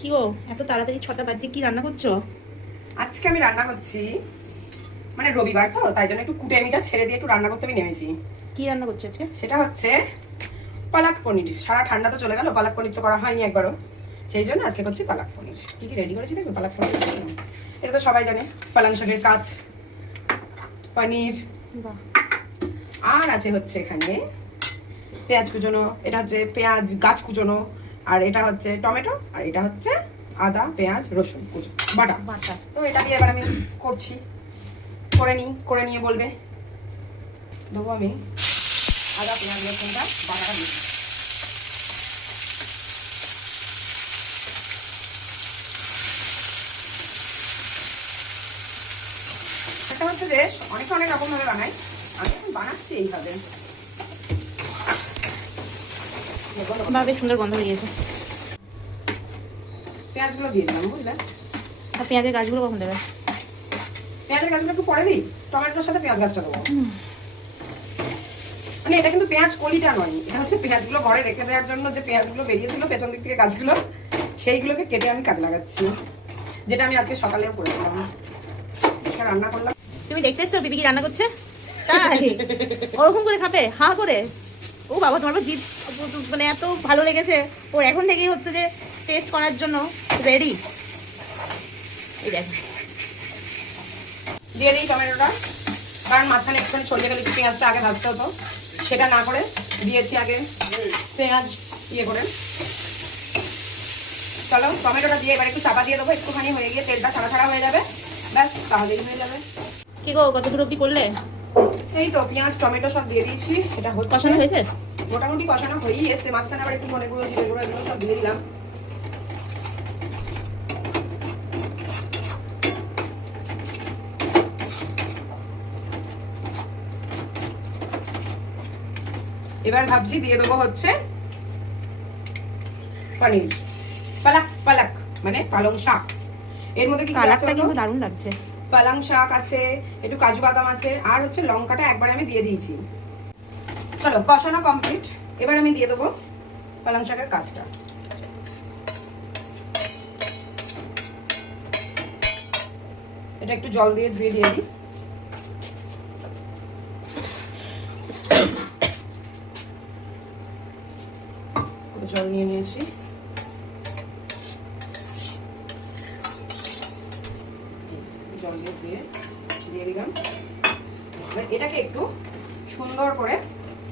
কি গো, এত তাড়াতাড়ি 6টা বাজে, কি রান্না করছো? আজকে আমি রান্না করছি, মানে রবিবার তো তাই জন্য একটু কুটেমিটা ছেড়ে দিয়ে একটু রান্না করতে আমি নেমেছি। কি রান্না করছো আজকে? সেটা হচ্ছে পালাক পনির। সারা ঠান্ডা তো চলে গেল, পালাক পনির তো করা হয়নি একবারও, সেই জন্য আজকে করছি পালাক পনির। কি কি রেডি করেছি দেখো। পালাক পনির এটা তো সবাই জানে, পালং শাকের কাত, পনির, বাহ। আর আছে হচ্ছে এখানে পেঁয়াজ কুচোনো, এটা হচ্ছে পেঁয়াজ গাছ কুচোনো, আর এটা হচ্ছে টমেটো, আর এটা হচ্ছে আদা পেঁয়াজ রসুন কুচো বাটা বাটা। তো এটা দিয়ে এবার আমি করছি, করে নিয়ে বলবে। দেবো আমি আদা পেঁয়াজ রসুনটা বাটাটা দিয়ে দিই। এটা হচ্ছে যে অনেকে অনেক রকম ভাবে বানায়, আমি এখন বানাচ্ছি এইভাবে। বেশ সুন্দর গন্ধ বেরিয়েছে। পেঁয়াজগুলো দিয়ে দিলাম, বুঝলে? আর পেঁয়াজের গাছগুলো কখন দেবে? পেঁয়াজের গাছগুলো একটু পরে দিই, টমেটোর সাথে পেঁয়াজ গাছটা দেবো। মানে এটা কিন্তু পেঁয়াজ কলিটা নয়, এটা হচ্ছে পেঁয়াজগুলো ঘরে রেখে দেওয়ার জন্য যে পেঁয়াজগুলো বেরিয়েছিল পেছন দিক থেকে গাছগুলো, সেইগুলোকে কেটে আমি কাজে লাগাচ্ছি, যেটা আমি আজকে সকালেও করেছিলাম। রান্না করলাম। তুমি দেখতে এসছো বিবি কি রান্না করছে? তাই ওরকম করে খাবে হা করে? ও বাবা, তোমার জিভ মানে এত ভালো লেগেছে, ওর এখন থেকেই হচ্ছে যে টেস্ট করার জন্য রেডি। এই দেখো, দিয়ে দিই টমেটোটা, কারণ মাঝখানে একটুখানি ছড়িয়ে গেলে পেঁয়াজটা আগে ভাজতে হতো, সেটা না করে দিয়েছি আগে পেঁয়াজ ইয়ে করে। চলো টমেটোটা দিয়ে এবার একটু চাপা দিয়ে দেবো, একটুখানি হয়ে গিয়ে তেলটা ছাড়া ছাড়া হয়ে যাবে, ব্যাস তাহলেই হয়ে যাবে। কি গো, কত দূর অব্দি করলে? এই তো পেঁয়াজ টমেটো সব দিয়ে দিয়েছি, এটা কষানো হয়েছে? মোটামুটি কষানো হয়েই এসছে, মাঝখানে আবার একটু ধনে গুঁড়ো জিরে গুঁড়ো এগুলো সব দিয়ে দিলাম। এবার ভাবছি দিয়ে দেবো হচ্ছে পনির, পালাক পালাক মানে পালং শাক। এর মধ্যে কি কালারটা কিন্তু দারুণ লাগছে। পালং শাক আছে, একটু কাজু বাদাম আছে, আর হচ্ছে লঙ্কাটা একবার আমি দিয়ে দিয়েছি। চলো কষানো কমপ্লিট, এবার আমি দিয়ে দেবো পালং শাকের কাজটা। এটা একটু জল দিয়ে ধুয়ে দিয়ে দিই। জল নিয়ে নিয়েছি, জল দিয়ে ধুয়ে দিয়ে দিলাম। এবার এটাকে একটু সুন্দর করে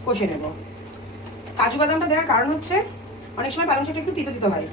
কষে নেব। কাজু বাদামটা দেওয়ার কারণ হচ্ছে অনেক সময় পালং শাকটা একটু তিতো তিতো হয়,